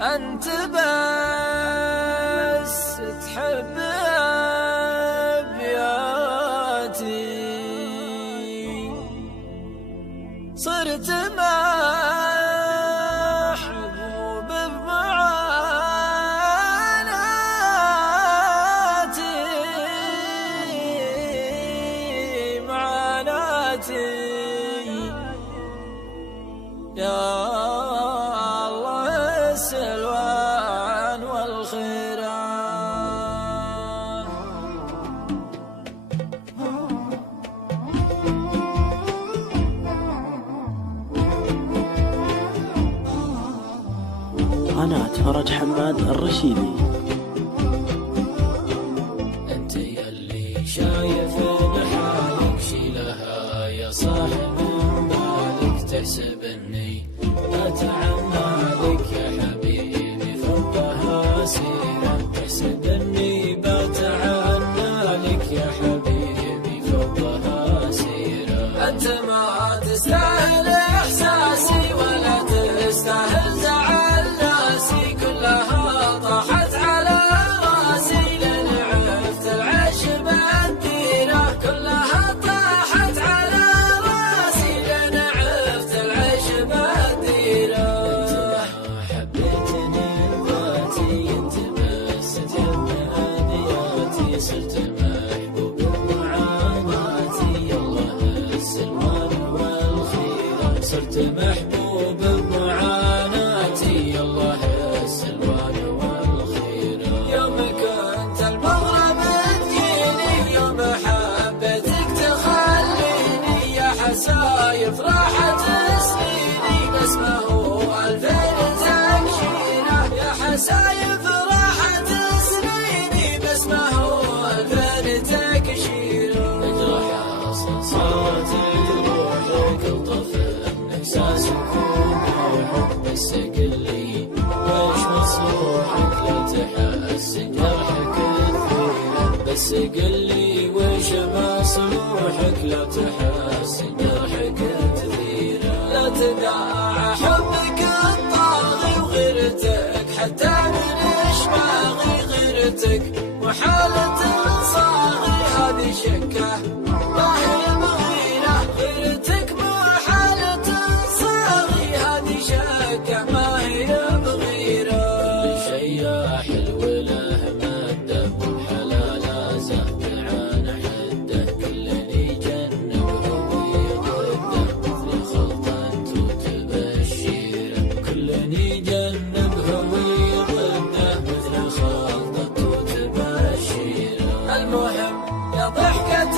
أنت بس تحب أبياتي، صرت محبوب بمعاناتي، يا الله السلوان والخيران. قناة فرج حماد الرشيدي. انت يلي شايف بحالك شيلها يا صاحب بالك، تحسب اني اتعنى لك يا حبيبي فوقها سيرة، تحسب اني بتعنى لك يا حبيبي فوقها سيرة. انت ما تستاهل احساسي ولا تستاهل زعل ناسي، كلها طاحت على راسي لين عرفت العيش بالديرة، كلها طاحت على راسي لين عرفت العيش بالديرة. انت ما حبيتني بذاتي، انت بس تحب هدياتي، صرت محبوب بمعاناتي، يالله السلوان والخيرة، صرت محبوب بمعاناتي، يالله السلوان والخيرة. يوم كنت المغرب تجيني، يوم حبيتك تخليني، يا حسايف راحت سنيني، بس ما هو ألفين تكشيرة، يا حسايف راحت سنيني، بس ما هو ألفين تكشيرة. اجرح اصلا صارت روحك الطفل احساسك وروحك، بس قل لي ويش مصلوحك لا تحس جرحك كثير، بس قل لي ويش مصلوحك لا تحس جرحك كثير. لا تداعى حبك الطاغي وغيرتك، حتى من اشباغي غيرتك، وحالة صاغي هذه شكه ما هي مغيرة، غيرتك محالة صاغي هذه شكه ما هي مغيرة. كل شي يا حلو له مادة، والحلال زهد عن حده، كلني جنبه ويضده، مثل خلطة توت بشيرة، كلني جنبه ويضده، مثل خلطة توت بشيرة. المهم يا ضحكة